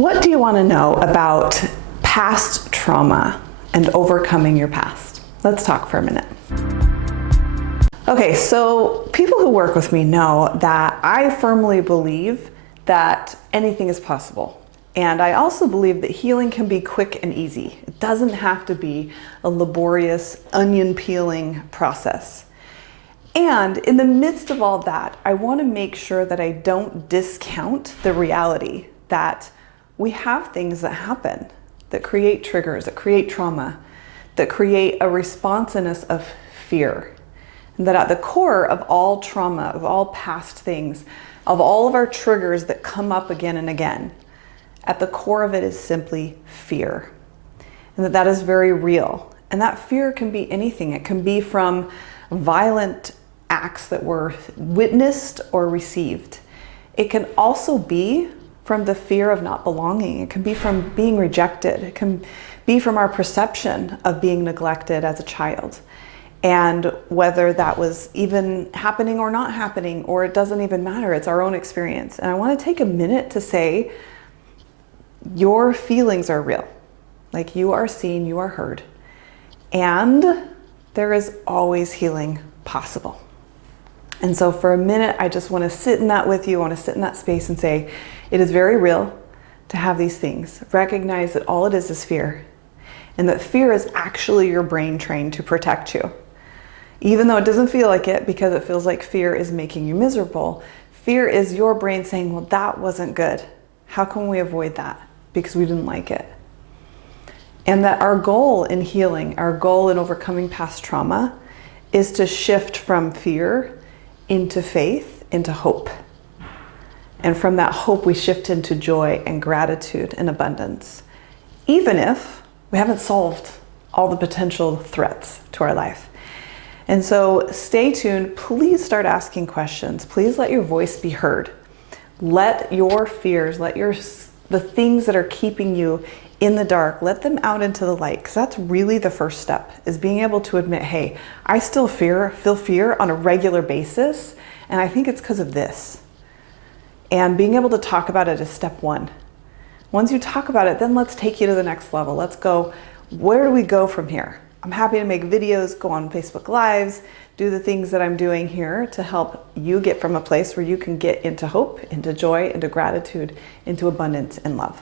What do you want to know about past trauma and overcoming your past? Let's talk for a minute. Okay, so people who work with me know that I firmly believe that anything is possible. And I also believe that healing can be quick and easy. It doesn't have to be a laborious onion peeling process. And in the midst of all that, I want to make sure that I don't discount the reality that we have things that happen that create triggers, that create trauma, that create a responsiveness of fear. And that at the core of all trauma, of all past things, of all of our triggers that come up again and again, at the core of it is simply fear. And that is very real. And that fear can be anything. It can be from violent acts that were witnessed or received. It can also be from the fear of not belonging. It can be from being rejected. It can be from our perception of being neglected as a child. And whether that was even happening or not happening, or it doesn't even matter, it's our own experience. And I want to take a minute to say, your feelings are real. Like, you are seen, you are heard. And there is always healing possible. And so for a minute, I just want to sit in that with you. I want to sit in that space and say, it is very real to have these things. Recognize that all it is fear. And that fear is actually your brain trained to protect you. Even though it doesn't feel like it, because it feels like fear is making you miserable, fear is your brain saying, well, that wasn't good. How can we avoid that? Because we didn't like it. And that our goal in healing, our goal in overcoming past trauma, is to shift from fear into faith, into hope. And from that hope, we shift into joy and gratitude and abundance, even if we haven't solved all the potential threats to our life. And so stay tuned. Please start asking questions. Please let your voice be heard. Let your fears, the things that are keeping you in the dark, let them out into the light, because that's really the first step, is being able to admit, hey, I still feel fear on a regular basis, and I think it's because of this. And being able to talk about it is step one. Once you talk about it, then let's take you to the next level. Let's go, where do we go from here? I'm happy to make videos, go on Facebook Lives, do the things that I'm doing here to help you get from a place where you can get into hope, into joy, into gratitude, into abundance and love.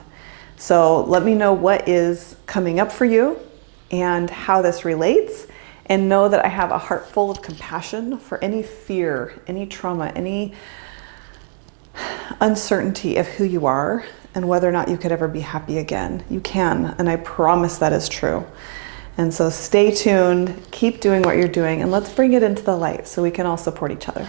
So let me know what is coming up for you and how this relates, and know that I have a heart full of compassion for any fear, any trauma, any uncertainty of who you are and whether or not you could ever be happy again. You can, and I promise that is true. And so stay tuned, keep doing what you're doing, and let's bring it into the light so we can all support each other.